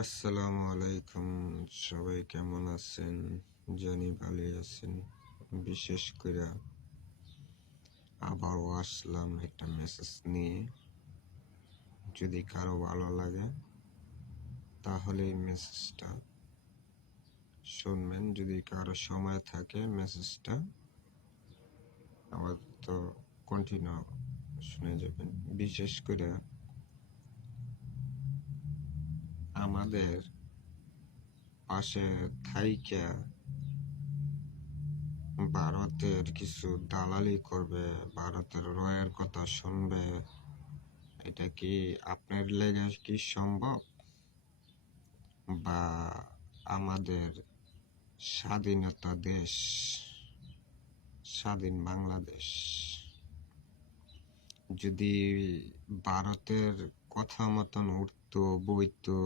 আসসালামু আলাইকুম। সবাই কেমন আছেন? জানি ভালো আছেন। বিশেষ করে আবারও আসলাম একটা মেসেজ নিয়ে। যদি কারো ভালো লাগে তাহলে এই মেসেজটা শুনবেন, যদি কারো সময় থাকে মেসেজটা আবার তো কন্টিনিউ শুনে যাবেন। বিশেষ করে আমাদের পাশে থাইকা ভারতের কিছু দালালি করবে, ভারতের রয়ের কথা শুনবে, এটা কি আপনার লেগে কি সম্ভব? বা আমাদের স্বাধীনতা দেশ, স্বাধীন বাংলাদেশ যদি ভারতের কথা মতন উঠতো বইতো,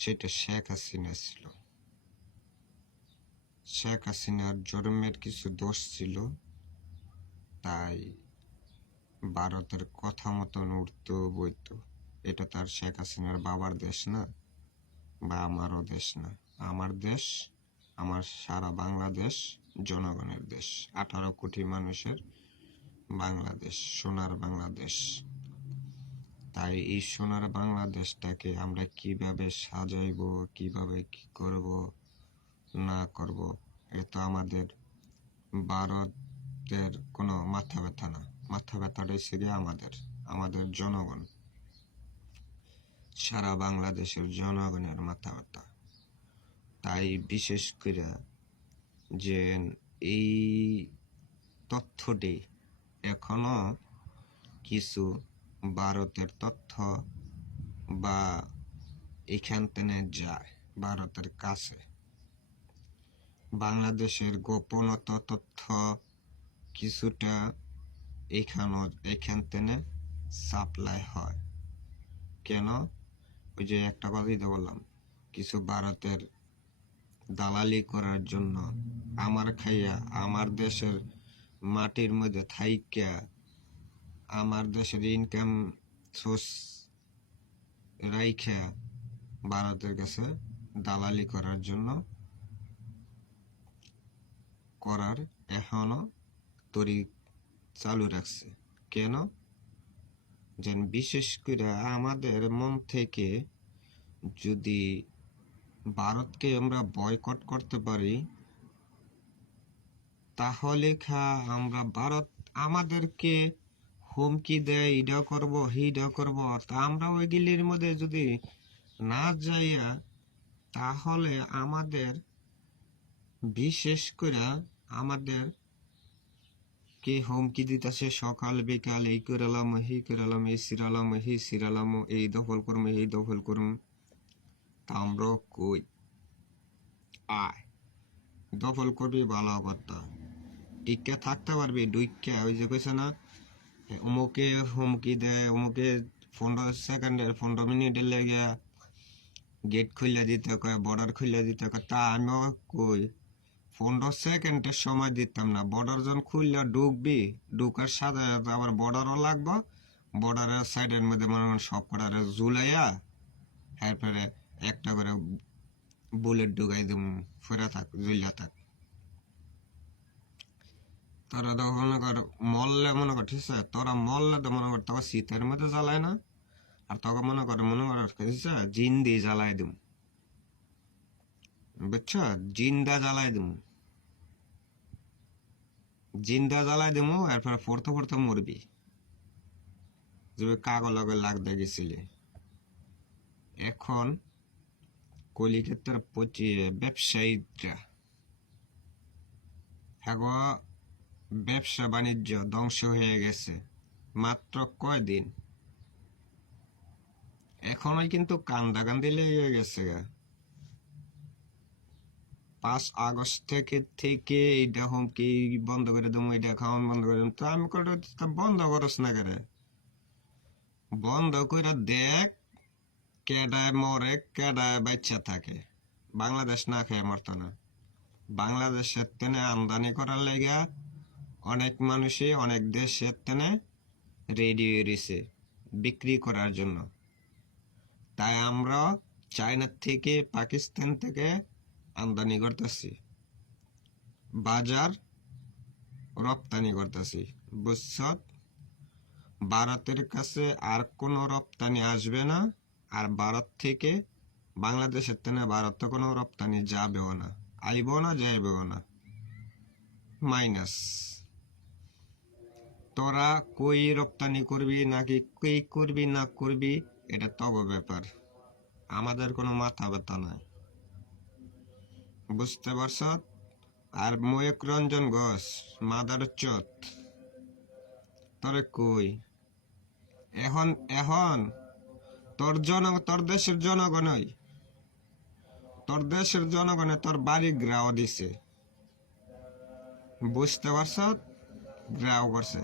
সেটা শেখ হাসিনা ছিল। শেখ হাসিনার জন্মের কিছু দোষ ছিল, তাই ভারতের কথা মতন উঠতো বইতো। এটা তার শেখ হাসিনার বাবার দেশ না, বা আমারও দেশ না। আমার দেশ, আমার সারা বাংলাদেশ জনগণের দেশ, 18 কোটি মানুষের বাংলাদেশ, সোনার বাংলাদেশ। তাই এই সোনার বাংলাদেশটাকে আমরা কিভাবে সাজাইব, কিভাবে কি করব না করব, এটা আমাদের ভারতের কোনো মাথা ব্যথা না। মাথা ব্যথাটাই ছিল আমাদের জনগণ, সারা বাংলাদেশের জনগণের মাথা ব্যথা। তাই বিশেষ করে যে এই তথ্যটি এখনো কিছু ভারতের তথ্য বা এখান থেকে যায় ভারতের কাছে, বাংলাদেশের গোপনত তথ্য কিছুটা এখান থেকে সাপ্লাই হয়। কেন? ওই যে একটা কথাই তো বললাম, কিছু ভারতের দালালি করার জন্য আমার খাইয়া, আমার দেশের মাটির মধ্যে থাইকা, আমার দেশের ইনকাম সোর্স রাইখা ভারতের কাছে দালালি করার এখনো তরি চালু রাখছে। কেন? যেন বিশেষ করে আমাদের মন থেকে যদি ভারতকে আমরা বয়কট করতে পারি, তাহলে আমরা ভারত আমাদেরকে হুমকি দেয়, এটা করব সেইটা করব, তা আমরা ওইগুলির মধ্যে যদি না যাইয়া, তাহলে আমাদের বিশেষ করে আমাদের কে হুমকি দিতেছে, সকাল বিকাল এই করালাম এই করালাম, এই সিরালাম এই সিরালাম, এই দখল করম এই দখল করম। তা আমরা কই আয় দখল করবি, ভালো কথা টিকা থাকতে পারবি ডুইকা। ওই যে কইছে না, অমুকে হুমকি দেয়, অমুকে 15 মিনিটের লেগে গেট খুলে দিতে কয়, বর্ডার খুলে দিতে কয়। তা আমিও কই 15 সেকেন্ডের সময় দিতাম না। বর্ডার যখন খুললে ঢুকবি, ঢুকার সাথে আবার বর্ডারও লাগবো। বর্ডারের সাইডের মধ্যে মনে হয় সব কটারে ঝুলাইয়া, এরপরে একটা করে বুলেট ঢুকাই দিম, ফেরা থাক, ঝুলিয়া থাক। তোরা তো মনে কর মরলে, মনে কর ঠিক আছে, তোরা মরলে তো মনে কর তোকে শীতের মধ্যে জ্বালায় না, আর তোকে মনে কর জিন দিয়ে জ্বালাই দিম, বুঝছ? জিন্দা জ্বালাই দিম, জিন্দা জ্বালাই দিমু। এরপরে পড়তে পড়তে মরবি, যে কাগজ লগে লাগতে গেছিলি। এখন কলিকাতার ব্যবসায়ীরা হ্যাঁ, ব্যবসা বাণিজ্য ধ্বংস হয়ে গেছে মাত্র কয়দিন। এখনই কিন্তু কান্দাকান্দি লেগে গেছে। 5 আগস্ট থেকে এইটা হুমকি বন্ধ করে দেবো, এটা খাওয়ান বন্ধ করে দেবো। তো আমি বন্ধ করস না করে, বন্ধ করে দেখ কেডায় মরে কেডায় বাচ্চা থাকে। বাংলাদেশ না খেয়ে মরতো না। বাংলাদেশের তেনে আমদানি করার লেগা অনেক মানুষই অনেক দেশের তেনে রেডি হয়ে রয়েছে বিক্রি করার জন্য। তাই আমরা চায়না থেকে পাকিস্তান থেকে আমদানি করতেছি, বাজার রপ্তানি করতেছি, বুঝছ? ভারতের কাছে আর কোনো রপ্তানি আসবে না, আর ভারত থেকে বাংলাদেশের তেনে ভারতে কোনো রপ্তানি যাবেও না, আইবও না, যাইবেও না। মাইনাস। তোরা কই রপ্তানি করবি নাকি কই করবি না করবি এটা তব ব্যাপার, আমাদের কোনো মাথা ব্যথা নাই, বুঝতে পারছ? আর ময়ূক রঞ্জন ঘোষ মাদার চোত, তোরে কই এখন এখন তোর দেশের জনগণই, তোর দেশের জনগণে তোর বাড়ি গ্রাও দিছে, বুঝতে পারছ? গ্রাও করছে,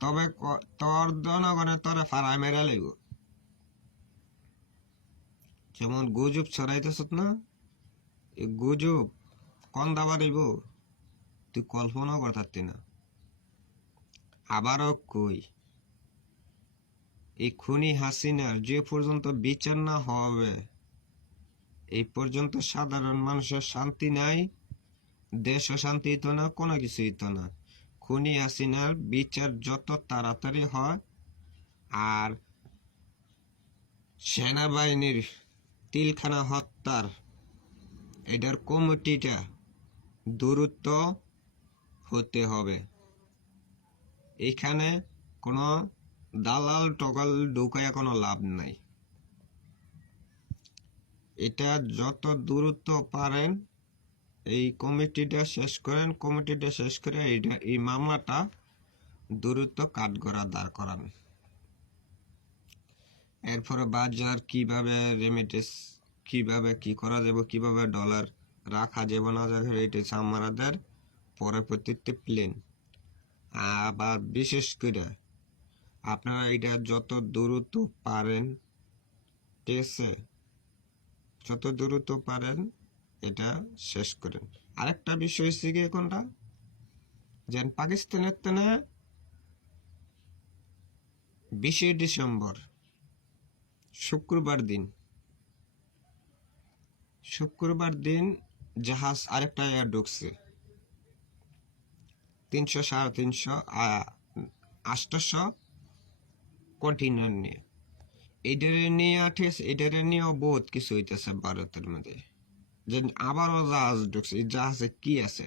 তবে তোর জনগণে তোরে ফাড়ায় মেরে লইব। যেমন গুজব ছড়াইতেছ না, এই গুজব কন্দা বাড়িব তুই কল্পনাও করতে না। আবারও কই, এই খুনি হাসিনার যে পর্যন্ত বিচার না হবে এই পর্যন্ত সাধারণ মানুষের শান্তি নাই, দেশও শান্তি হইতো না, কোনো কিছু হইতো না। খুনি হাসিনার বিচার যত তাড়াতাড়ি হয় আর সেনাবাহিনীর তিলখানা হত্যার এটার কমিটিটা দ্রুত হতে হবে। এখানে কোনো দালাল টগাল ঢুকাইয়া কোনো লাভ নাই, এটা যত দ্রুত পারেন এই কমিটিটা শেষ করেন, কমিটিটা শেষ করে এই মামলাটা দ্রুত কাঠগড়া দাঁড় করান। এরপরে বাজার কিভাবে রেমিটেন্স কিভাবে কি করা যাবে, কিভাবে ডলার রাখা যাবে না যাবে, এটা আমাদের পরবর্তীতে প্ল্যান। আবার বিশেষ করে আপনারা এটা যত দ্রুত পারেন, ঠিক আছে, যত দ্রুত পারেন এটা শেষ করেন। আরেকটা বিষয় হচ্ছে কি কোনটা, যেন পাকিস্তানের তেনে 20শে ডিসেম্বর শুক্রবার দিন জাহাজ আরেকটা এয়ার ঢুকছে 300 350 800 কন্টেইনার নিয়ে। এটারে নিয়ে ঠিক আছে, এটারে নিয়েও বহুত কিছু হইতেছে ভারতের মধ্যে, যে আবারও জাহাজ ঢুকছে। এই জাহাজে কি আছে,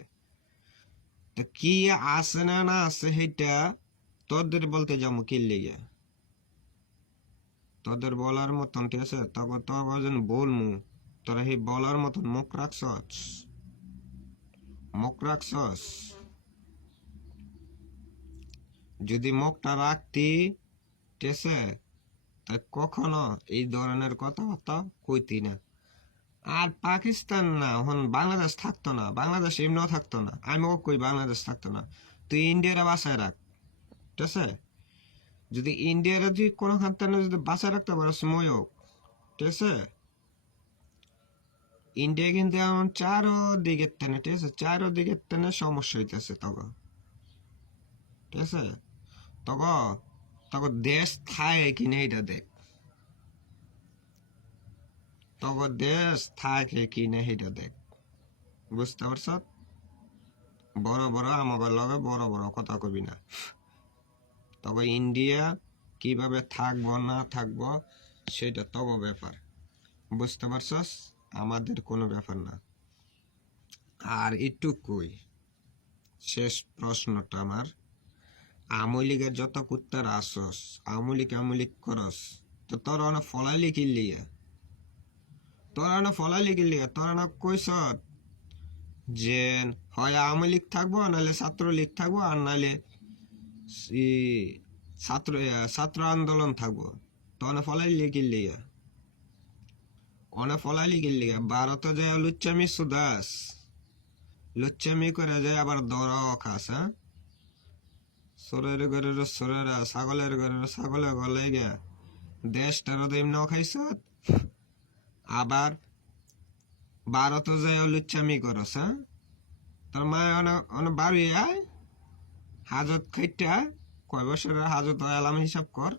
তা কি আছে না না আছে সেটা তোদের বলতে যাবো কি লেগে, তোদের বলার মতন ঠিক আছে, তখন তোর যেন বলমু, তোরা সেই বলার মতন মুখ রাখছস। যদি মুখটা রাখতি ঠিক আছে, তা কখনো এই ধরনের কথাবার্তা কইতি না। আর পাকিস্তান না এখন বাংলাদেশ থাকতো না, বাংলাদেশ এমনিও থাকতো না, আমিও কই বাংলাদেশ থাকতো না। তুই ইন্ডিয়ারে বাসায় রাখ, ঠিক আছে, যদি ইন্ডিয়ারে তুই কোনো খান যদি বাসায় রাখতে পারো ময়ূক, ঠিক আছে, ইন্ডিয়া কিন্তু এমন চারোদিকের তেনে, ঠিক আছে, চারোদিকের তেনে সমস্যা হইতেছে তখন, ঠিক আছে, তখন দেশ থাকে কিনা এটা দেখ, তখন দেশ থাকে কিনা এটা দেখ, বুঝতে পারছ? বড় বড় আমাদের লগে বড় বড় কথা কবি না। তবে ইন্ডিয়া কিভাবে থাকবো না থাকবো সেটা তব ব্যাপার, বুঝতে পারছস, আমাদের কোনো ব্যাপার না। আর একটু কই শেষ প্রশ্নটা আমার, আওয়ামী লীগের যত কুত্তার আসস আওয়ামী লীগ করস, তো তোরা না ফলাইলি কিনলিয়া, তোরা না কইস যে হয় আওয়ামী লীগ থাকবো, নাহলে ছাত্র লীগ থাকবো, আর নাহলে ছাত্র আন্দোলন থাকবো। তো অনে ফলাইলি কিনলিয়া, ভারতে যায় লুচ্চামি করে যায়, আবার দরাও খাস। হ্যাঁ, সোরের ঘরের সোরেরা, ছাগলের ঘরের ছাগলে গলে গে দেশটারও এমন খাইছ, আবার ভারতে যায় লুচ্চামি করস। হ্যাঁ, তোর মায় অনেক বাড়ি আয় হাজত খাইটা কয় বছরের হাজত এলাম হিসাব কর।